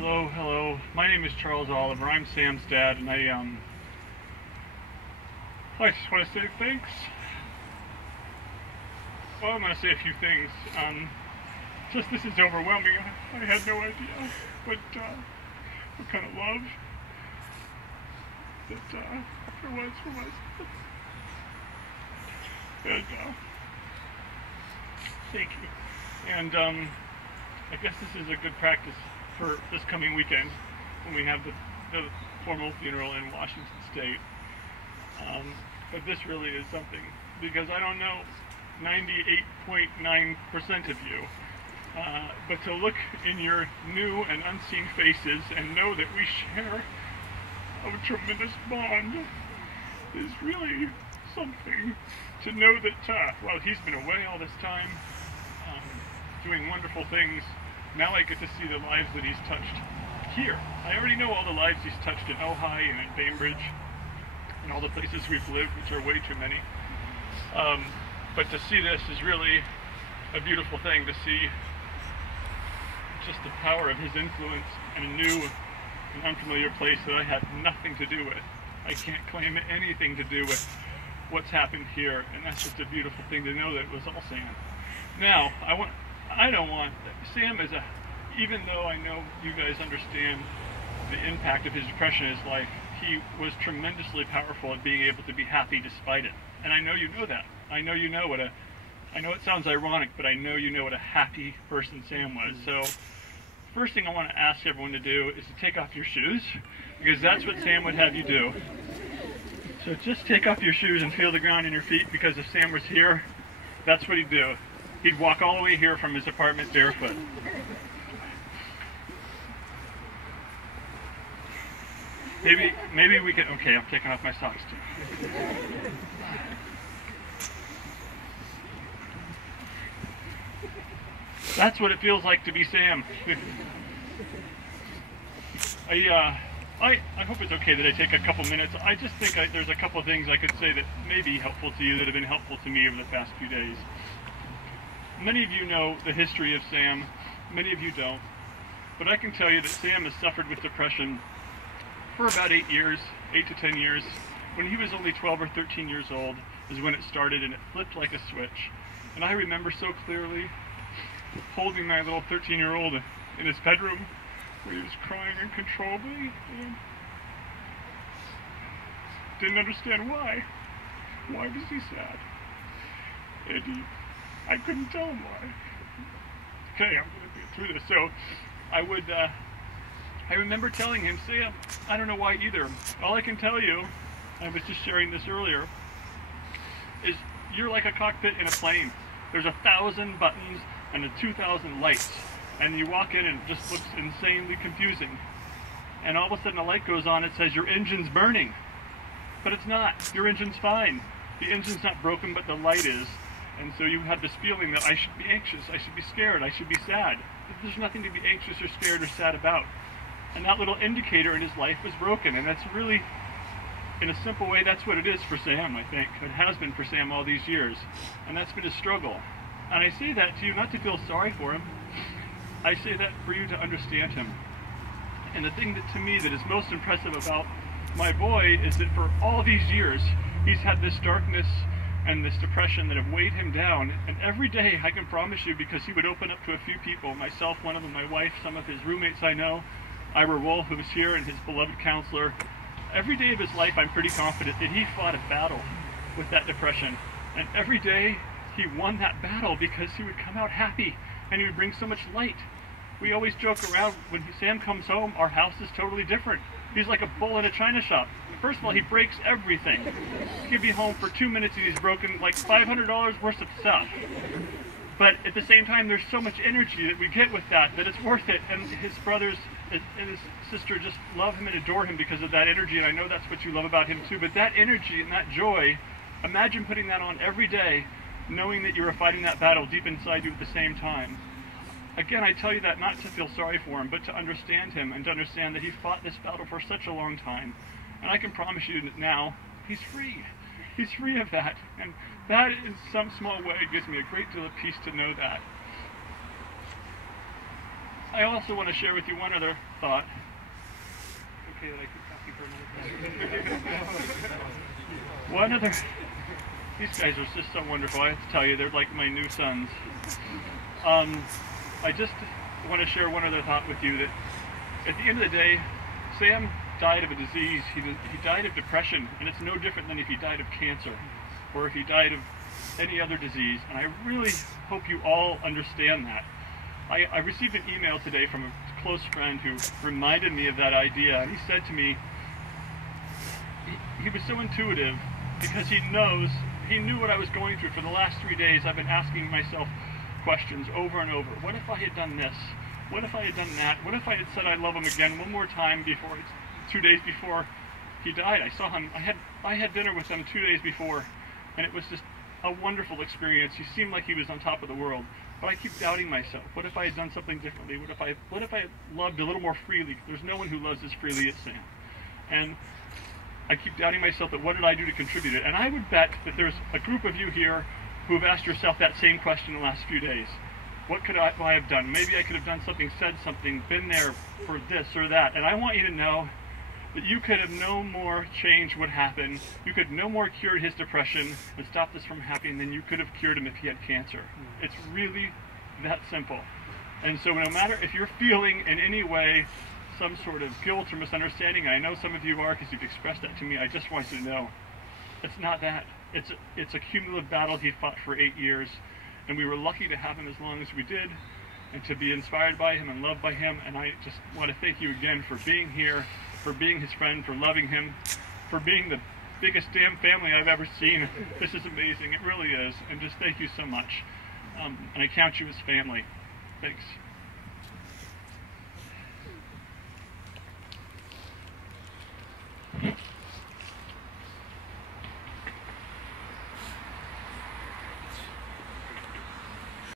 Hello. My name is Charles Oliver. I'm Sam's dad, and I just want to say thanks. Well, I'm going to say a few things. This is overwhelming. I had no idea what kind of love that there was for my son. And thank you. And I guess this is a good practice for this coming weekend when we have the formal funeral in Washington State. But this really is something, because I don't know 98.9% of you, but to look in your new and unseen faces and know that we share a tremendous bond is really something. To know that while he's been away all this time, doing wonderful things, now I get to see the lives that he's touched here. I already know all the lives he's touched in Ojai and in Bainbridge and all the places we've lived, which are way too many. But to see this is really a beautiful thing, to see just the power of his influence in a new and unfamiliar place that I had nothing to do with. I can't claim anything to do with what's happened here, and that's just a beautiful thing to know that it was all Sam. Now, I don't want Sam is even though I know you guys understand the impact of his depression in his life, he was tremendously powerful at being able to be happy despite it. And I know you know that. I know you know I know it sounds ironic, but I know you know what a happy person Sam was. So, first thing I want to ask everyone to do is to take off your shoes, because that's what Sam would have you do. So just take off your shoes and feel the ground in your feet, because if Sam was here, that's what he'd do. He'd walk all the way here from his apartment barefoot. Maybe we can, okay, I'm taking off my socks too. That's what it feels like to be Sam. I hope it's okay that I take a couple minutes. I just think there's a couple things I could say that may be helpful to you that have been helpful to me over the past few days. Many of you know the history of Sam, many of you don't. But I can tell you that Sam has suffered with depression for about 8 to 10 years. When he was only 12 or 13 years old is when it started, and it flipped like a switch. And I remember so clearly holding my little 13-year-old in his bedroom where he was crying uncontrollably and didn't understand why. Why was he sad? And I couldn't tell him why. Okay, I'm going to get through this. So I remember telling him, Sam, I don't know why either. All I can tell you, I was just sharing this earlier, is you're like a cockpit in a plane. There's 1,000 buttons and 2,000 lights. And you walk in and it just looks insanely confusing. And all of a sudden a light goes on, it says your engine's burning. But it's not. Your engine's fine. The engine's not broken, but the light is. And so you have this feeling that I should be anxious, I should be scared, I should be sad. There's nothing to be anxious or scared or sad about. And that little indicator in his life was broken. And that's really, in a simple way, that's what it is for Sam, I think. It has been for Sam all these years. And that's been his struggle. And I say that to you not to feel sorry for him. I say that for you to understand him. And the thing that to me that is most impressive about my boy is that for all these years, he's had this darkness and this depression that have weighed him down. And every day, I can promise you, because he would open up to a few people, myself, one of them, my wife, some of his roommates I know, Ira Wool, who was here, and his beloved counselor. Every day of his life, I'm pretty confident that he fought a battle with that depression. And every day, he won that battle because he would come out happy and he would bring so much light. We always joke around, when Sam comes home, our house is totally different. He's like a bull in a china shop. First of all, he breaks everything. He could be home for 2 minutes and he's broken like $500 worth of stuff. But at the same time, there's so much energy that we get with that it's worth it. And his brothers and his sister just love him and adore him because of that energy. And I know that's what you love about him too. But that energy and that joy, imagine putting that on every day, knowing that you are fighting that battle deep inside you at the same time. Again, I tell you that not to feel sorry for him, but to understand him and to understand that he fought this battle for such a long time. And I can promise you that now, he's free. He's free of that. And that, in some small way, gives me a great deal of peace to know that. I also want to share with you one other thought. Okay, that I keep talking for another thought. One other. These guys are just so wonderful. I have to tell you, they're like my new sons. I just want to share one other thought with you, that at the end of the day, Sam died of a disease. He died of depression, and it's no different than if he died of cancer or if he died of any other disease. And I really hope you all understand that. I received an email today from a close friend who reminded me of that idea, and he said to me, he was so intuitive because he knew what I was going through. For the last 3 days, I've been asking myself questions over and over. What if I had done this? What if I had done that? What if I had said I love him again one more time before, 2 days before he died? I saw him, I had dinner with him 2 days before, and it was just a wonderful experience. He seemed like he was on top of the world. But I keep doubting myself. What if I had done something differently? What if I had loved a little more freely? There's no one who loves as freely as Sam. And I keep doubting myself that what did I do to contribute it? And I would bet that there's a group of you here who have asked yourself that same question in the last few days. What could I have done? Maybe I could have done something, said something, been there for this or that. And I want you to know that you could have no more changed what happened. You could no more cured his depression and stopped this from happening than you could have cured him if he had cancer. It's really that simple. And so no matter if you're feeling in any way some sort of guilt or misunderstanding, and I know some of you are because you've expressed that to me, I just want you to know it's not that. It's a cumulative battle he fought for 8 years, and we were lucky to have him as long as we did and to be inspired by him and loved by him. And I just want to thank you again for being here, for being his friend, for loving him, for being the biggest damn family I've ever seen. This is amazing. It really is. And just thank you so much. And I count you as family. Thanks.